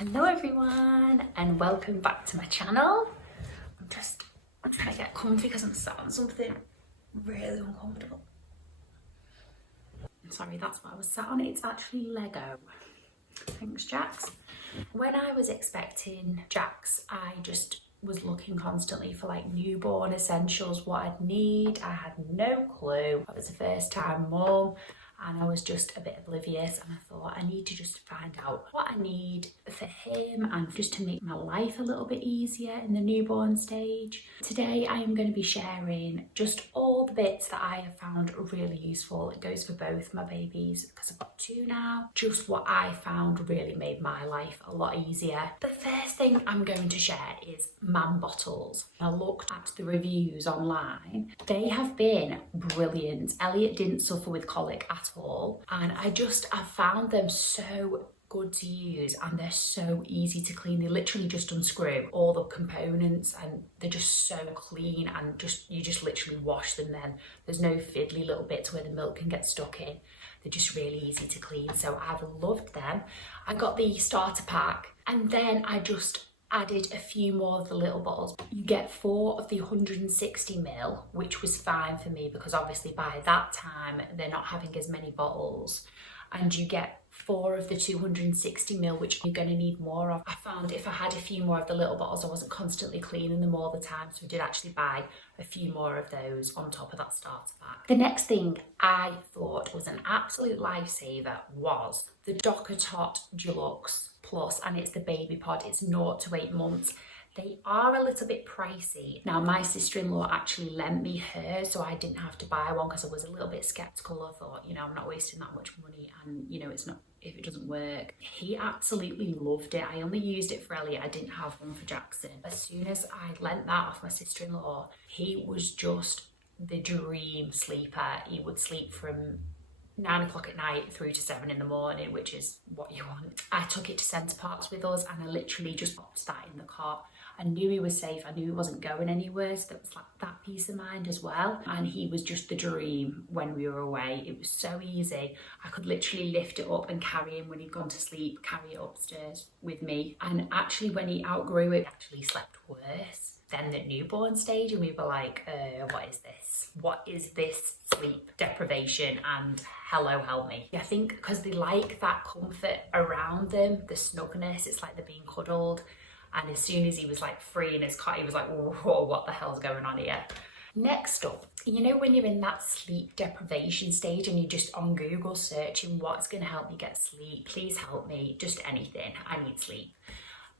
Hello everyone and welcome back to my channel. I'm trying to get comfy because I'm sat on something really uncomfortable. Sorry, that's what I was sat on. It's actually Lego. Thanks, Jax. When I was expecting Jax, I just was looking constantly for like newborn essentials, what I'd need. I had no clue. I was the first time mum and I was just a bit oblivious, and I thought I need to just find out what I need for him and just to make my life a little bit easier in the newborn stage. Today I am going to be sharing just all the bits that I have found really useful. It goes for both my babies because I've got two now. Just what I found really made my life a lot easier. The first thing I'm going to share is man bottles. I looked at the reviews online. They have been brilliant. Elliot didn't suffer with colic at all, and I found them so good to use, and they're so easy to clean. They literally just unscrew all the components and they're just so clean, and you just literally wash them. Then there's no fiddly little bits where the milk can get stuck in. They're just really easy to clean, so I've loved them. I got the starter pack, and then I just added a few more of the little bottles. You get 4 of the 160ml, which was fine for me because obviously by that time they're not having as many bottles, and you get 4 of the 260ml, which you're going to need more of. I found if I had a few more of the little bottles, I wasn't constantly cleaning them all the time, so I did actually buy a few more of those on top of that starter pack. The next thing I thought was an absolute lifesaver was the DOCKATOT Deluxe Plus, and it's the baby pod. It's 0 to 8 months. They are a little bit pricey. Now, my sister-in-law actually lent me hers, so I didn't have to buy one because I was a little bit skeptical. I thought, you know, I'm not wasting that much money, and you know, it's not, if it doesn't work. He absolutely loved it. I only used it for Elliot. I didn't have one for Jackson. As soon as I lent that off my sister-in-law, he was just the dream sleeper. He would sleep from 9 o'clock at night through to 7 in the morning, which is what you want. I took it to Centre Parks with us, and I literally just popped that in the car. I knew he was safe. I knew he wasn't going anywhere, so that was like that peace of mind as well. And he was just the dream when we were away. It was so easy. I could literally lift it up and carry him when he'd gone to sleep, carry it upstairs with me. And actually when he outgrew it, he actually slept worse than the newborn stage, and we were like, what is this? What is this sleep deprivation? And hello, help me. I think because they like that comfort around them, the snugness, it's like they're being cuddled. And as soon as he was like free in his cot, he was like, whoa, what the hell's going on here? Next up, you know when you're in that sleep deprivation stage and you're just on Google searching what's going to help me get sleep, please help me, just anything, I need sleep.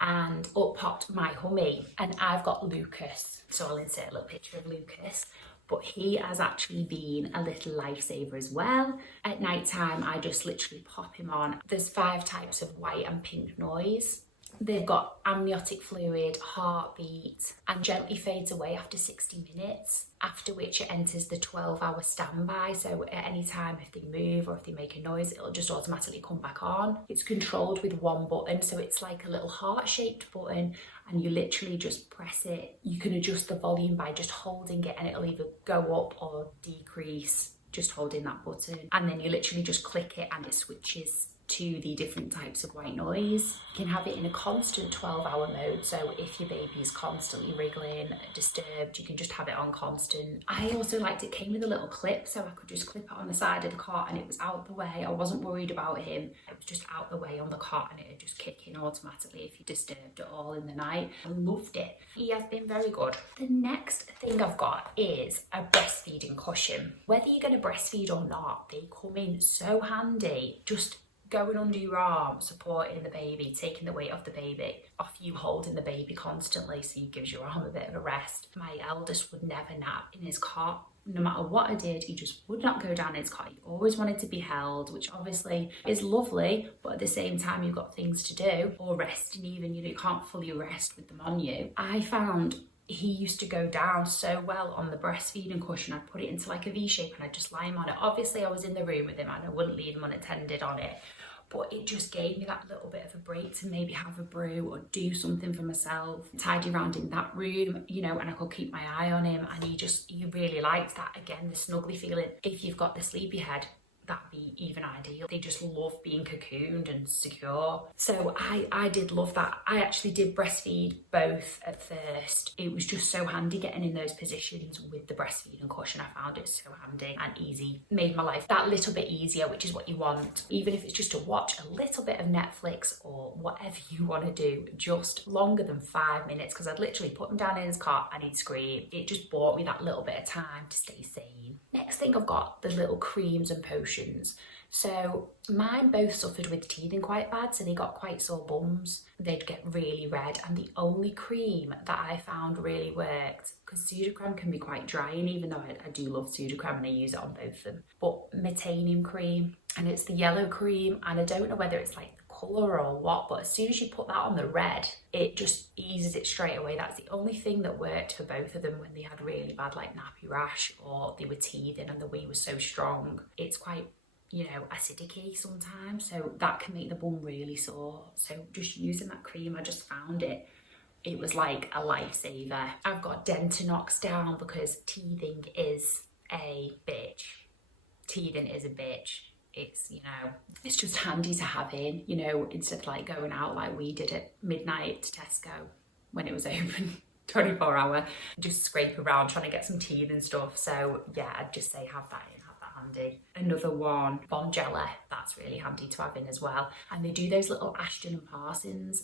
And up popped my HUMMY, and I've got Lucas, so I'll insert a little picture of Lucas, but he has actually been a little lifesaver as well. At night time, I just literally pop him on. There's 5 types of white and pink noise. They've got amniotic fluid, heartbeat, and gently fades away after 60 minutes, after which it enters the 12-hour standby. So at any time, if they move or if they make a noise, it'll just automatically come back on. It's controlled with one button, so it's like a little heart-shaped button, and you literally just press it. You can adjust the volume by just holding it, and it'll either go up or decrease, just holding that button. And then you literally just click it and it switches to the different types of white noise. You can have it in a constant 12-hour mode, so if your baby is constantly wriggling, disturbed, you can just have it on constant. I also liked it came with a little clip, so I could just clip it on the side of the cot and it was out the way. I wasn't worried about him. It was just out the way on the cot, and it would just kick in automatically if you disturbed at all in the night. I loved it. He has been very good. The next thing I've got is a breastfeeding cushion. Whether you're going to breastfeed or not, they come in so handy. Just going under your arm, supporting the baby, taking the weight off the baby, off you holding the baby constantly, so it gives your arm a bit of a rest. My eldest would never nap in his cot. No matter what I did, he just would not go down his cot. He always wanted to be held, which obviously is lovely, but at the same time you've got things to do, or resting even, you can't fully rest with them on you. I found he used to go down so well on the breastfeeding cushion. I'd put it into like a V shape and I'd just lie him on it. Obviously I was in the room with him and I wouldn't leave him unattended on it, but it just gave me that little bit of a break to maybe have a brew or do something for myself, tidy around in that room, you know, and I could keep my eye on him. And he really liked that. Again, the snuggly feeling. If you've got the sleepy head, that'd be even ideal. They just love being cocooned and secure. So I did love that. I actually did breastfeed both at first. It was just so handy getting in those positions with the breastfeeding cushion. I found it so handy and easy. Made my life that little bit easier, which is what you want. Even if it's just to watch a little bit of Netflix or whatever you want to do, just longer than 5 minutes, because I'd literally put him down in his cot and he'd scream. It just bought me that little bit of time to stay sane. Next thing, I've got the little creams and potions. So mine both suffered with teething quite bad, so they got quite sore bums. They'd get really red, and the only cream that I found really worked, because Sudocrem can be quite dry, and even though I do love Sudocrem and I use it on both of them, but Metanium cream, and it's the yellow cream, and I don't know whether it's like the colour or what, but as soon as you put that on the red, it just eases it straight away. That's the only thing that worked for both of them when they had really bad like nappy rash or they were teething and the wee was so strong. It's quite, you know, acidic-y sometimes, so that can make the bum really sore. So just using that cream, I just found it was like a lifesaver. I've got DENTINOX down because teething is a bitch. Teething is a bitch. It's, you know, it's just handy to have in, you know, instead of like going out like we did at midnight to Tesco when it was open 24 hour, just scrape around trying to get some teeth and stuff. So yeah, I'd just say have that in, have that handy. Another one, BONJELA, that's really handy to have in as well. And they do those little ASHTON and PARSONS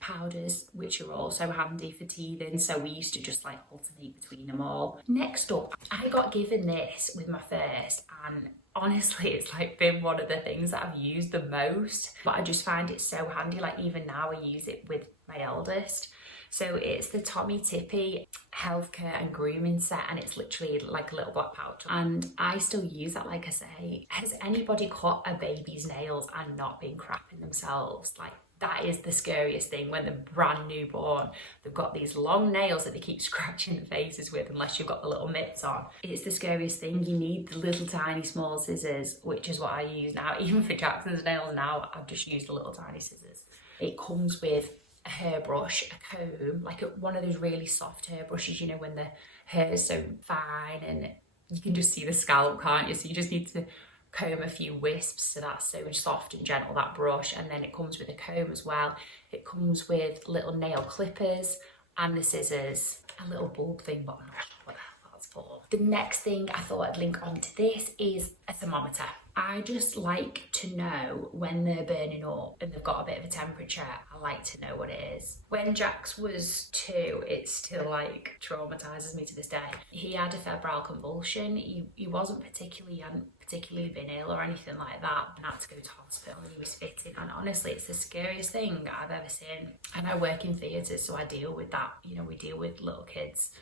powders, which are also handy for teething, so we used to just like alternate between them all. Next up, I got given this with my first, and honestly it's like been one of the things that I've used the most, but I just find it so handy. Like even now I use it with my eldest. So it's the TOMMEE-TIPPEE healthcare and grooming set, and it's literally like a little black pouch, and I still use that. Like I say, has anybody cut a baby's nails and not been crapping themselves? Like that is the scariest thing when they're brand newborn. They've got these long nails that they keep scratching the faces with unless you've got the little mitts on. It's the scariest thing. You need the little tiny small scissors, which is what I use now. Even for Jackson's nails now, I've just used the little tiny scissors. It comes with a hairbrush, a comb, like one of those really soft hairbrushes, you know, when the hair is so fine and you can just see the scalp, can't you? So you just need to comb a few wisps, so that's so soft and gentle, that brush. And then it comes with a comb as well. It comes with little nail clippers and the scissors, a little bulb thing, but I'm not sure what the hell that's for. The next thing I thought I'd link onto this is a thermometer. I just like to know when they're burning up and they've got a bit of a temperature. I like to know what it is. When Jax was 2, it still like traumatises me to this day. He had a febrile convulsion. He wasn't particularly been ill or anything like that, and had to go to hospital, and he was fitting, and honestly it's the scariest thing I've ever seen. And I work in theatres, so I deal with that, you know, we deal with little kids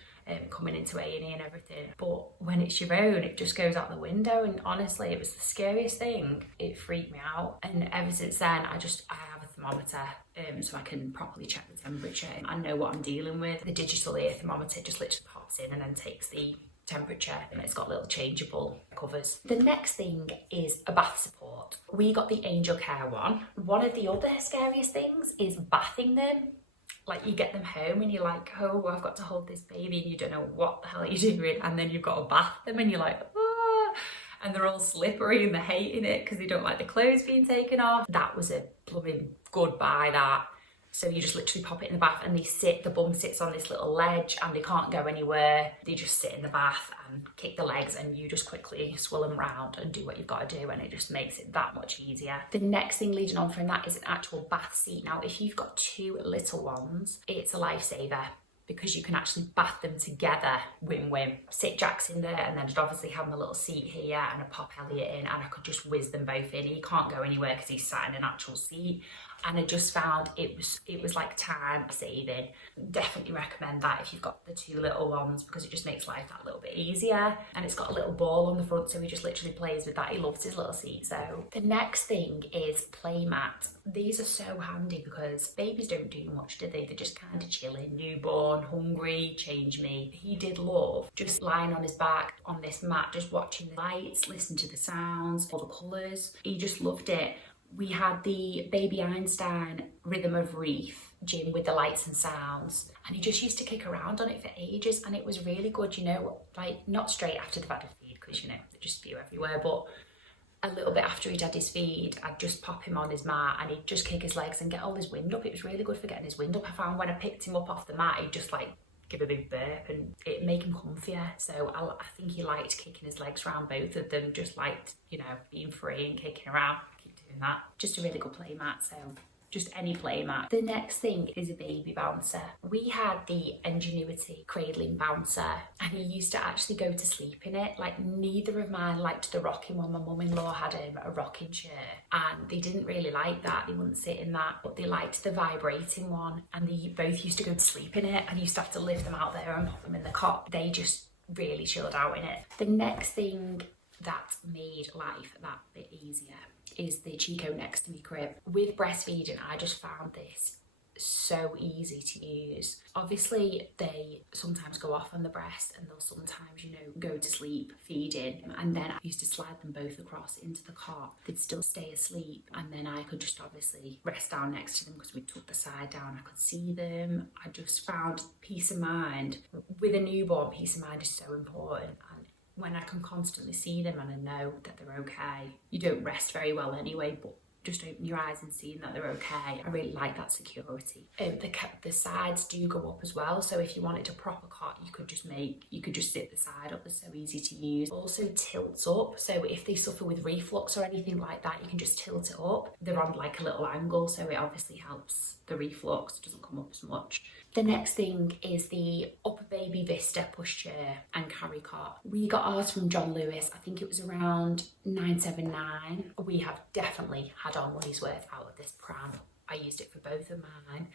coming into A&E and everything, but when it's your own it just goes out the window, and honestly it was the scariest thing. It freaked me out, and ever since then I have a thermometer so I can properly check the temperature. I know what I'm dealing with. The digital ear thermometer just literally pops in and then takes the temperature, and it's got little changeable covers. The next thing is a bath support. We got the Angel Care one. One of the other scariest things is bathing them. Like you get them home and you're like, oh, I've got to hold this baby, and you don't know what the hell you're doing, and then you've got to bath them and you're like, ah, and they're all slippery and they're hating it because they don't like the clothes being taken off. That was a blooming goodbye, that. So you just literally pop it in the bath, and the bum sits on this little ledge and they can't go anywhere. They just sit in the bath and kick the legs, and you just quickly swill them round and do what you've got to do, and it just makes it that much easier. The next thing leading on from that is an actual bath seat. Now, if you've got 2 little ones, it's a lifesaver because you can actually bath them together, win-win. Sit Jax in there, and then just obviously have a little seat here and a pop Elliot in, and I could just whiz them both in. He can't go anywhere because he's sat in an actual seat. And I just found it was like time saving. Definitely recommend that if you've got the 2 little ones, because it just makes life that little bit easier. And it's got a little ball on the front, so he just literally plays with that. He loves his little seat. So the next thing is Playmat. These are so handy because babies don't do much, do they? They're just kind of chilling, newborn, hungry, change me. He did love just lying on his back on this mat, just watching the lights, listening to the sounds, all the colours. He just loved it. We had the Baby Einstein Rhythm of Reef gym with the lights and sounds, and he just used to kick around on it for ages, and it was really good, you know, like not straight after they've had a feed, because, you know, they just spew everywhere, but a little bit after he'd had his feed, I'd just pop him on his mat and he'd just kick his legs and get all his wind up. It was really good for getting his wind up. I found when I picked him up off the mat, he'd just like give a big burp and it made him comfier. So I think he liked kicking his legs around, both of them, just liked, you know, being free and kicking around. Keep doing that. Just a really good play mat, so just any play mat. The next thing is a baby bouncer. We had the Ingenuity cradling bouncer and he used to actually go to sleep in it. Like, neither of mine liked the rocking one. My mum-in-law had a rocking chair and they didn't really like that. They wouldn't sit in that, but they liked the vibrating one and they both used to go to sleep in it. I used to have to lift them out there and pop them in the cot. They just really chilled out in it. The next thing that made life that bit easier is the CHICCO Next to Me crib. With breastfeeding, I just found this so easy to use. Obviously, they sometimes go off on the breast and they'll sometimes, you know, go to sleep feeding, and then I used to slide them both across into the cot. They'd still stay asleep and then I could just obviously rest down next to them because we took the side down. I could see them. I just found peace of mind. With a newborn, peace of mind is so important, and when I can constantly see them and I know that they're okay. You don't rest very well anyway, but just open your eyes and seeing that they're okay. I really like that security. The sides do go up as well, so if you wanted a proper cot, you could just sit the side up. They're so easy to use. Also tilts up, so if they suffer with reflux or anything like that, you can just tilt it up. They're on like a little angle, so it obviously helps the reflux, it doesn't come up as much. The next thing is the Upper Baby Vista pushchair and carry cot. We got ours from John Lewis. I think it was around $9.79. We have definitely had our money's worth out of this pram. I used it for both of mine,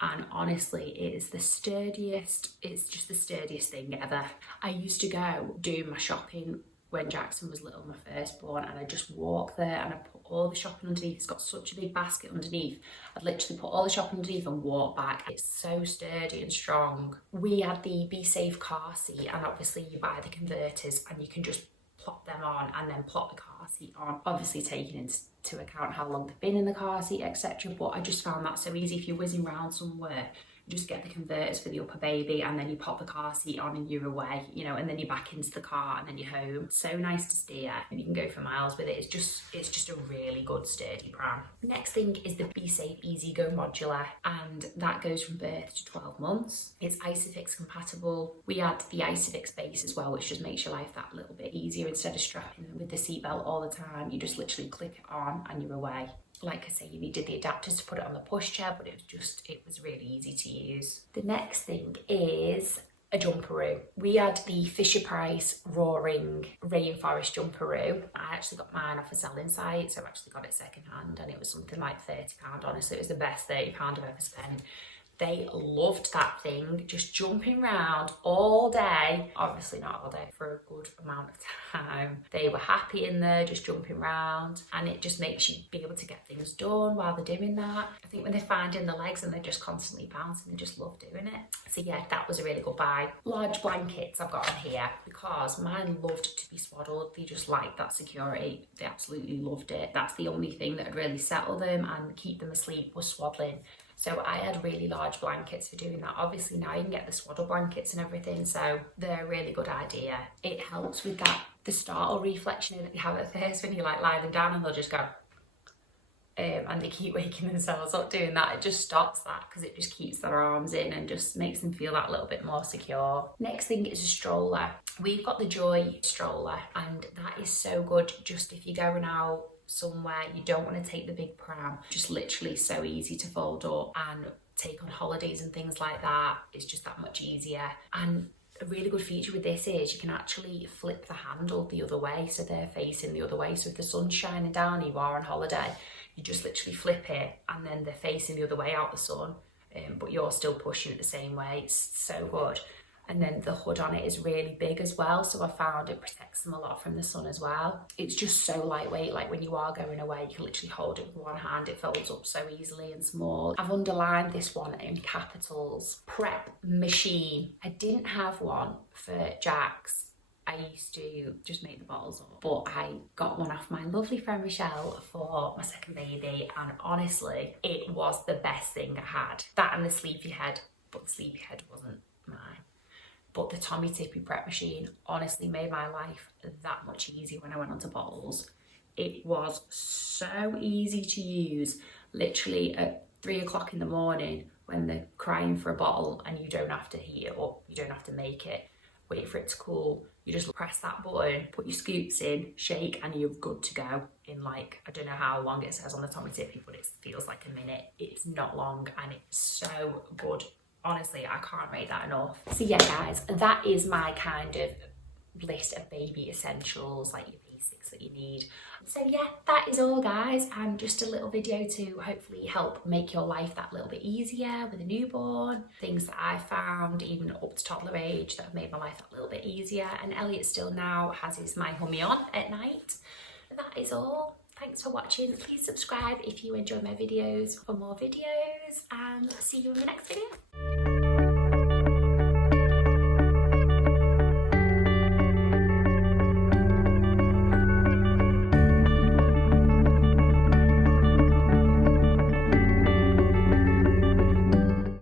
and honestly, it is the sturdiest. It's just the sturdiest thing ever. I used to go do my shopping when Jackson was little, my firstborn, and I just walk there and I put all the shopping underneath. It's got such a big basket underneath. I'd literally put all the shopping underneath and walk back. It's so sturdy and strong. We had the Be Safe car seat, and obviously you buy the converters and you can just plop them on and then plop the car seat on, obviously taking into account how long they've been in the car seat, etc. But I just found that so easy. If you're whizzing around somewhere, just get the converters for the upper baby and then you pop the car seat on and you're away, you know, and then you're back into the car and then you're home. So nice to steer and you can go for miles with it. It's just a really good sturdy pram. Next thing is the Be Safe Easy Go modular, and that goes from birth to 12 months. It's Isofix compatible. We had the Isofix base as well, which just makes your life that little bit easier. Instead of strapping them with the seatbelt all the time, you just literally click it on and you're away. Like I say, you needed the adapters to put it on the pushchair, but it was really easy to use. The next thing is a jumperoo. We had the Fisher-Price Roaring Rainforest jumperoo. I actually got mine off a selling site, so I actually got it second hand, and it was something like £30. Honestly, it was the best £30 I've ever spent. They loved that thing, just jumping around all day. Obviously not all day, for a good amount of time. They were happy in there, just jumping around, and it just makes you be able to get things done while they're doing that. I think when they're finding the legs and they're just constantly bouncing, they just love doing it. So yeah, that was a really good buy. Large blankets I've got on here because mine loved to be swaddled. They just liked that security. They absolutely loved it. That's the only thing that would really settle them and keep them asleep was swaddling. So I had really large blankets for doing that. Obviously now you can get the swaddle blankets and everything, so they're a really good idea. It helps with that, the startle reflex, you know, that you have at first when you like lie them down and they'll just go, and they keep waking themselves up doing that. It just stops that because it just keeps their arms in and just makes them feel that little bit more secure. Next thing is a stroller. We've got the Joy stroller, and that is so good just if you're going out somewhere, you don't want to take the big pram. Just literally so easy to fold up and take on holidays and things like that. It's just that much easier. And a really good feature with this is you can actually flip the handle the other way, so they're facing the other way. So if the sun's shining down and you are on holiday, you just literally flip it and then they're facing the other way out the sun, but you're still pushing it the same way. It's so good. And then the hood on it is really big as well, so I found it protects them a lot from the sun as well. It's just so lightweight, like when you are going away, you can literally hold it with one hand. It folds up so easily and small. I've underlined this one in capitals, prep machine. I didn't have one for Jack's. I used to just make the bottles up, but I got one off my lovely friend Michelle for my second baby, and honestly, it was the best thing I had. That and the SLEEPYHEAD, but the SLEEPYHEAD wasn't mine. But the TOMMEE-TIPPEE prep machine honestly made my life that much easier when I went onto bottles. It was so easy to use, literally at 3 o'clock in the morning when they're crying for a bottle, and you don't have to heat it up, you don't have to make it, wait for it to cool. You just press that button, put your scoops in, shake, and you're good to go in like, I don't know how long it says on the TOMMEE-TIPPEE, but it feels like a minute. It's not long and it's so good. Honestly, I can't rate that enough. So yeah, guys, that is my kind of list of baby essentials, like your basics that you need. So yeah, that is all, guys, and just a little video to hopefully help make your life that little bit easier with a newborn. Things that I found even up to toddler age that have made my life that little bit easier. And Elliot still now has his My HUMMY on at night. That is all. Thanks for watching. Please subscribe if you enjoy my videos for more videos, and see you in the next video.